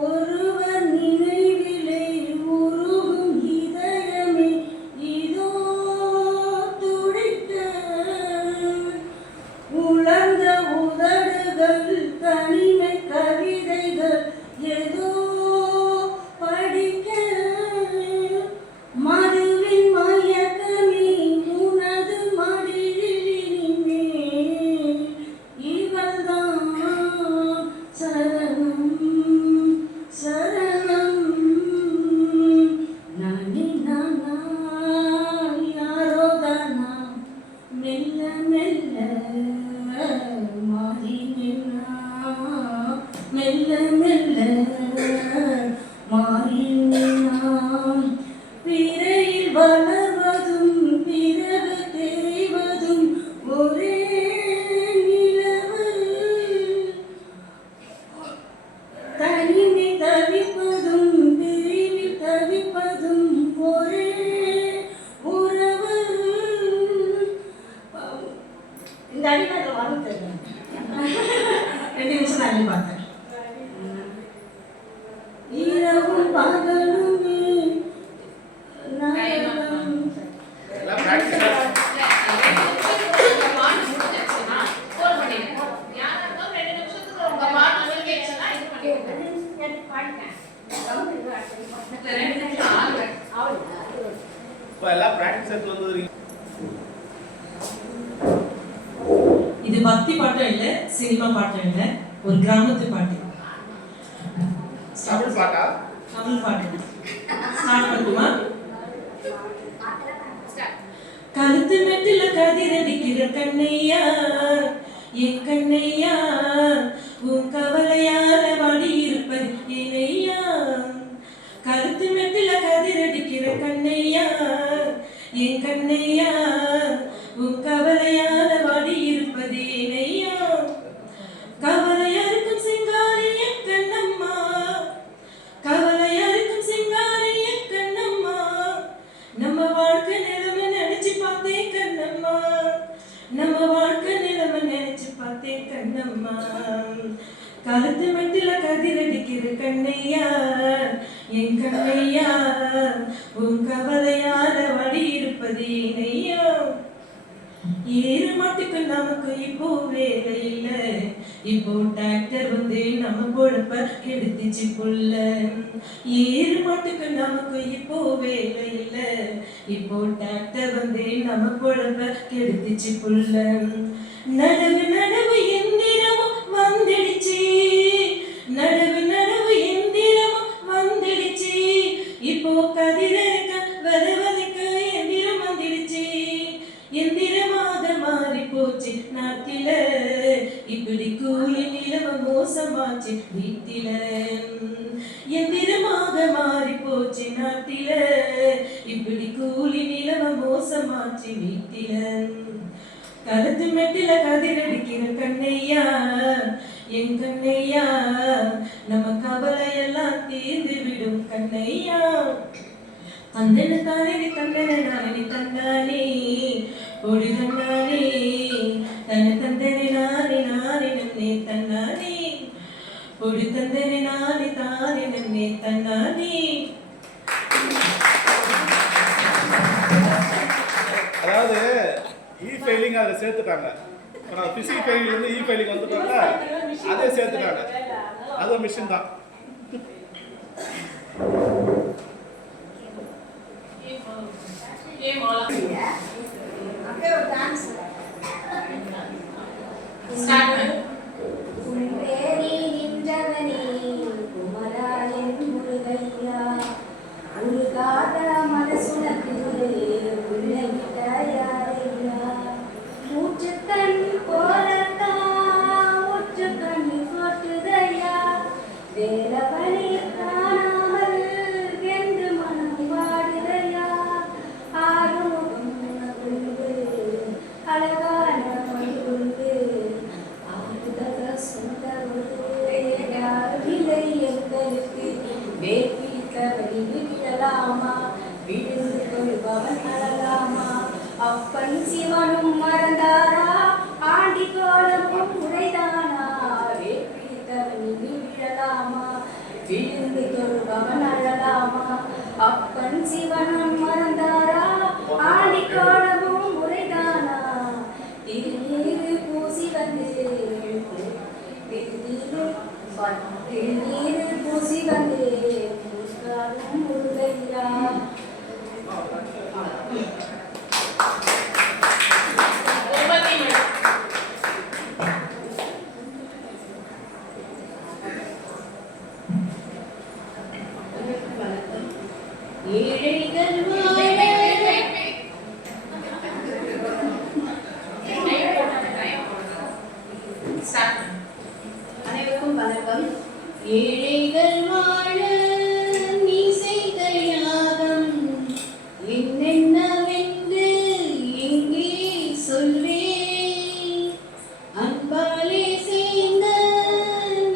ஒருவர் நினைவிலே உருகு எல்லாம் பிராக்டிஸ் எடுத்து வந்துறீங்க. இது பக்தி பாட்டம் இல்ல, சினிமா பாட்டம் இல்ல, ஒரு கிராமத்து பாட்டு. தமிழ் பாட்டா? தமிழ் பாட்டு. ஸ்டார்ட் பண்ணுமா? கழுத்து மெட்டில கதிரடிக்கிற கண்ணையா, என் கண்ணையா, உன் கவலையால வாடி இருப்பது ஏனையா. கழுத்து மெட்டில கதிரடிக்கிற கண்ணையா, என் கண்ணையா, உன் கவலையால வாடி இருப்பது ஏனையா. கவலையா இருக்கும் சிங்காரி என் கண்ணம்மா, கவலையா இருக்கும் சிங்காரி என் கண்ணம்மா. நம்ம வாழ்க்கை நிலைமை நினைச்சு பார்த்தேன் கண்ணம்மா, நம்ம வாழ்க்கை நிலைமை நினைச்சு பார்த்தேன் கண்ணம்மா. கழுத்து மெட்டில கதிரடிக்கிற கண்ணையா, என் கண்ணையா, உன் கவலையால வழி இருப்பது ஏனையா. ஏறு மாட்டுக்கு நமக்கு இப்போ வேலை இல்ல, இப்போ டிராக்டர் வந்து நம்ம பொழப்ப கெடுத்துச்சு புள்ள. ஏறு மாட்டுக்கு நமக்கு இப்போ வேலை இல்ல, இப்போ டிராக்டர் வந்து நம்ம பொழப்ப கெடுத்துச்சு புள்ள. நடவு நடவு எந்திரமும் வந்துடுச்சு, நடவு நடவு எந்திரமும் வந்துடுச்சு, இப்போ கதிரக்க வரவதைக்க எந்திரம் வந்துடுச்சு. எந்திரமாக மாறி போச்சு நாட்டில, இப்படி கூலி நிலவ மோசமாச்சு வீட்டில. எந்திரமாக மாறி போச்சு நாட்டில, இப்படி கூலி நிலவ மோசமாச்சு வீட்டில. கழுத்து மெட்டில கதிரடிக்கிற கண்ணையா, என் கண்ணையா, நம்ம கவலையெல்லாம் தீர்ந்து விடும் கண்ணையா. தந்தன தானே தந்தன நானே தந்தானே பொடி தந்தானே, தன தந்தனை நானே நானே நன்னே தந்தானே, பொடி தந்தனை நானே தானே நன்னே தந்தானே. அதாவது இ ஃபைலிங் அதை சேர்த்துட்டாங்க. பிசிக்கல் ஃபைலிங் வந்து இ ஃபைலிங் வந்துட்டாங்க, அதே சேர்த்துட்டாங்க. அது மிஷின் தான். அப்பன் சிவனும் மறந்தாரா, ஆண்டி கோலமும் உரைதானா, வேப்பிடித்தவனி விழலாமா, விழுந்து தொழுபவன் அழலாமா. அப்பன் சிவனும் மறந்தாரா, ஆண்டி கோலமும் உரைதானா, திருநீரு பூசி வந்து திருநீரு பூசி வந்து பூஸ்காரும் முருகையா. அனைவருக்கும் வணக்கம். ஏழைகள் வாழ நீ செய்த யாகம் என்னென்னவென்று எங்கே சொல்வேன். அன்பாலே சேர்ந்த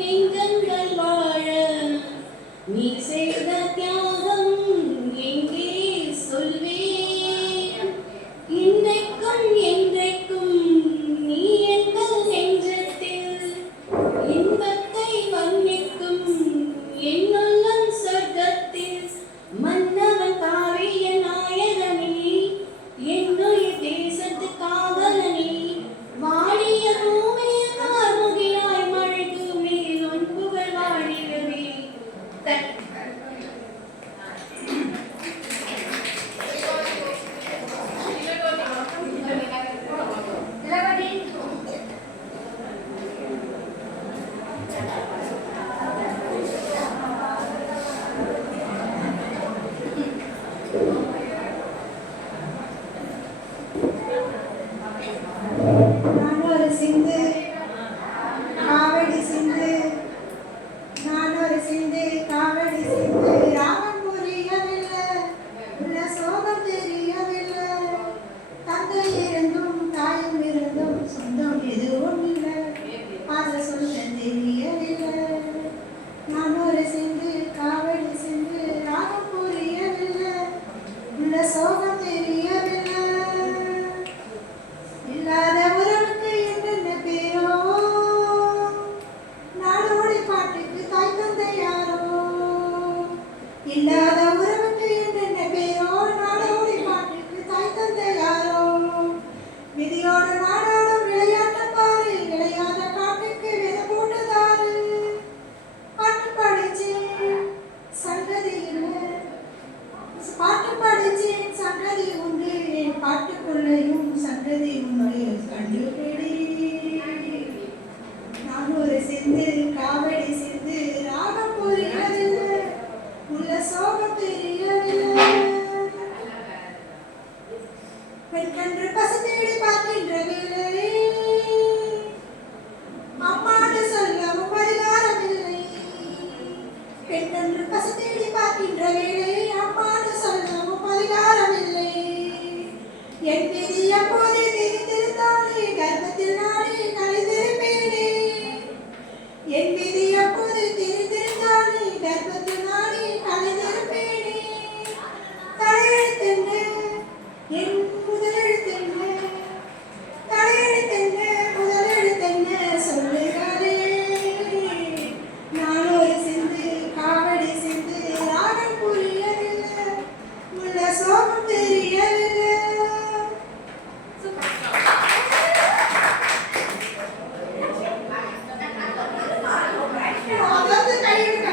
நெஞ்சங்கள் வாழ நீ செய்த தியாகம் எங்கே பாட்டு படிச்சேன் சங்கதி உண்டு என் பாட்டுக்குள்ளையும் சங்கதி உண்டு கண்டுபிடி நான் ஒரு சிந்து காவடி சிந்து ராகம் புரியவில்லை உள்ள சோகம் தெரியவில்லை பெண்கன்று பசு தேடி பார்க்கின்ற வேலை அம்மாடு சொல்லவும் அதிகாரமில்லை பெண்கன்று பசு தேடி பார்க்கின்ற வேலை அம்மாடு சொல்லவும் அதிகாரமில்லை என் விதி எப்போது தெரிந்திருந்தாலே கர்ப்பத்தில் நானே கலைந்திருப்பேனே என் விதி எப்போது தெரிந்திருந்தாலே கர்ப்பத்தில் நானே கலைந்திருப்பேனே தலையெழுத்தென்று என் முதலெழுத்தென்று தலையெழுத்தென்று முதலெழுத்தென்று சொல்லுகிறே நான் ஒரு சிந்து காவடி சிந்து ராகம் புரியவில்லை உள்ள சோகம் தெரியவில்லை அதாவது கையெழுத்து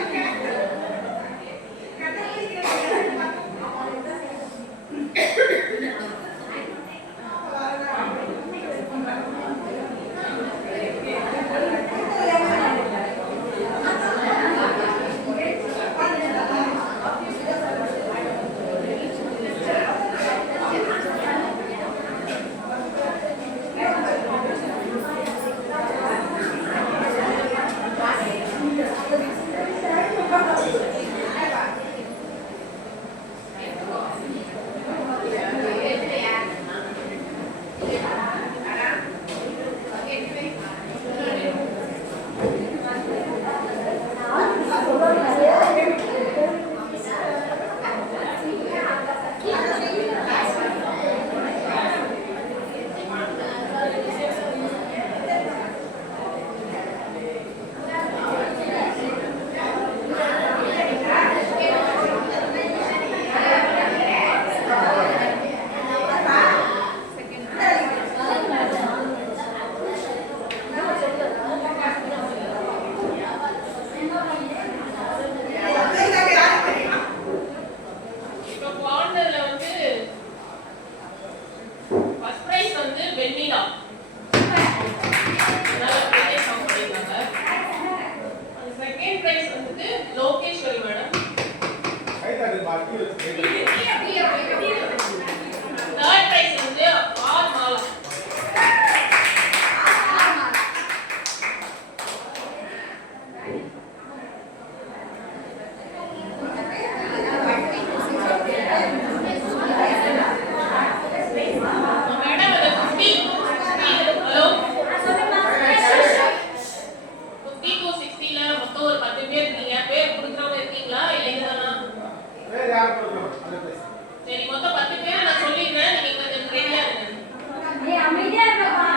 சரி மொத்தம் 10 பேர் நான் சொல்லிடுறேன் நீங்க கொஞ்சம் ரெடியா இருங்க அமைதியா இருப்பா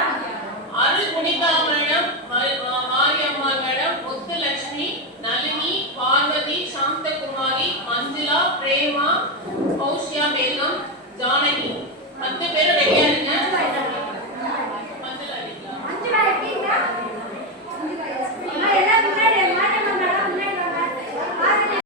அருள் புனிதா மேடம் மாரியம்மா மேடம் முத்துலட்சுமி நளினி பார்வதி சாந்தகுமாரி மஞ்சுளா பிரேமா கௌஷ்யா பேகம் ஜானகி